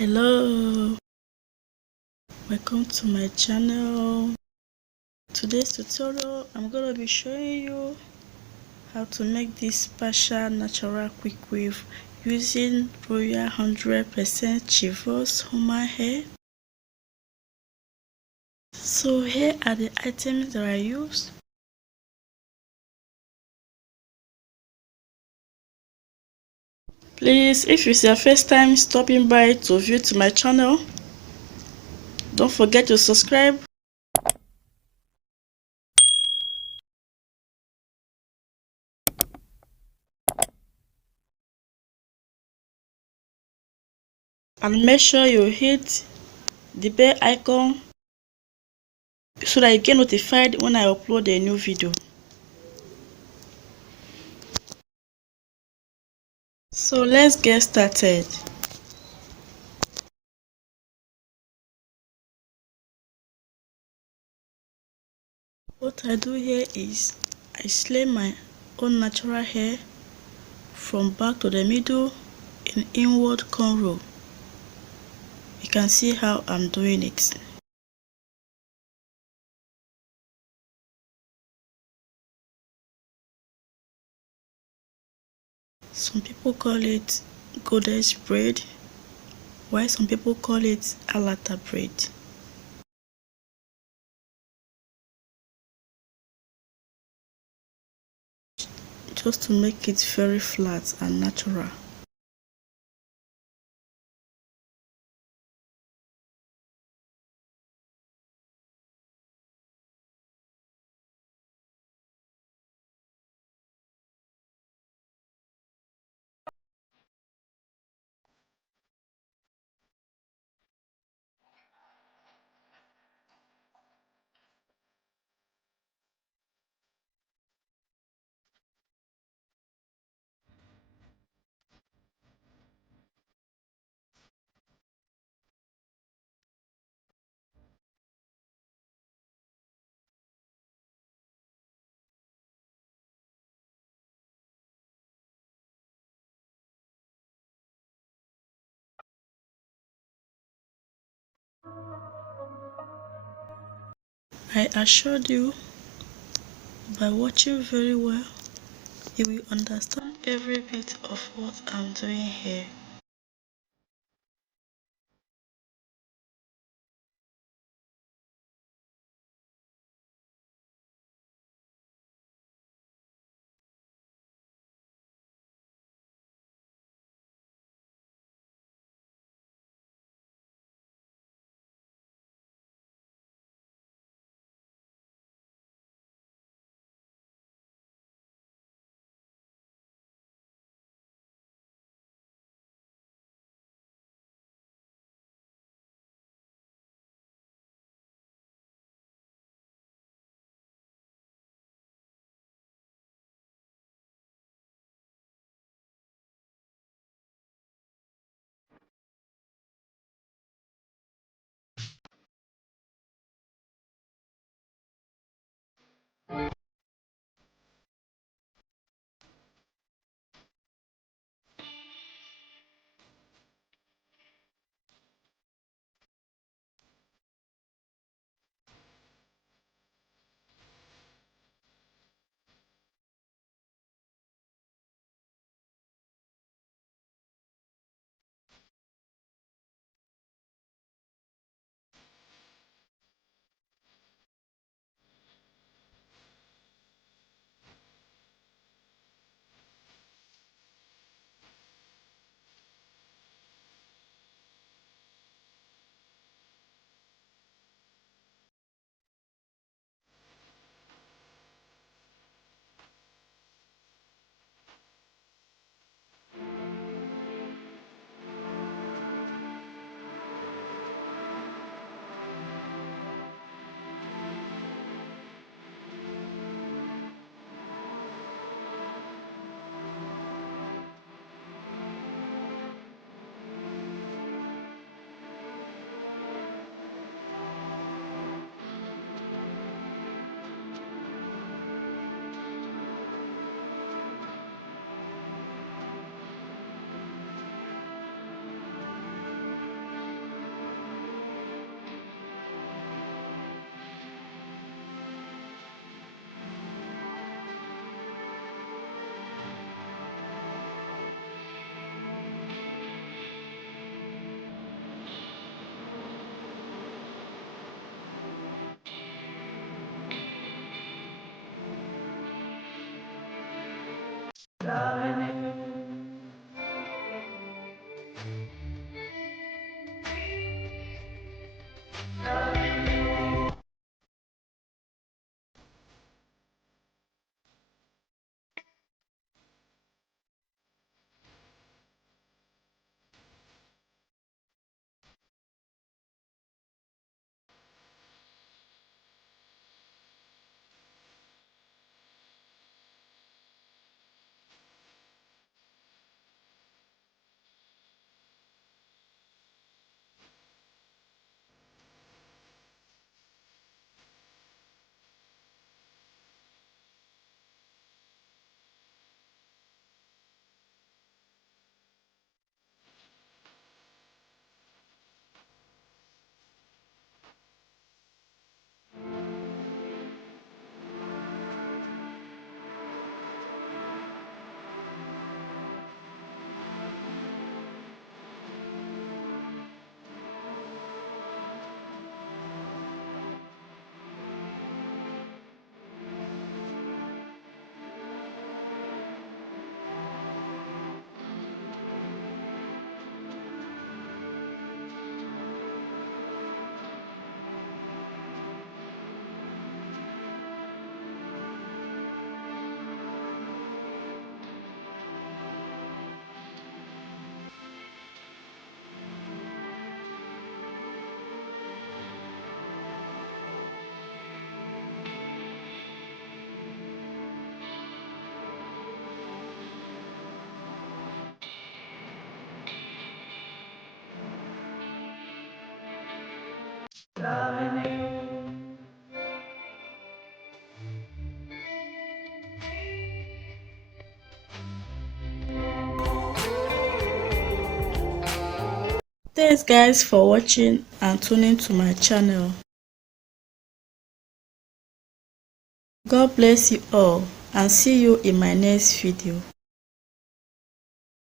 Hello, welcome to my channel. Today's tutorial I'm gonna be showing you how to make this partial natural quick wave using Royal 100% Chevreuse human hair. So here are the items that I used. Please, if it's your first time stopping by to view to my channel, don't forget to subscribe and make sure you hit the bell icon so that you get notified when I upload a new video. So let's get started. What I do here is I slay my own natural hair from back to the middle in inward cornrow. You can see how I'm doing it. Some people call it goddess braid, while some people call it alata braid. Just to make it very flat and natural. I assured you, by watching very well, you will understand every bit of what I'm doing here. loving you. Thanks guys for watching and tuning to my channel. God bless you all and see you in my next video.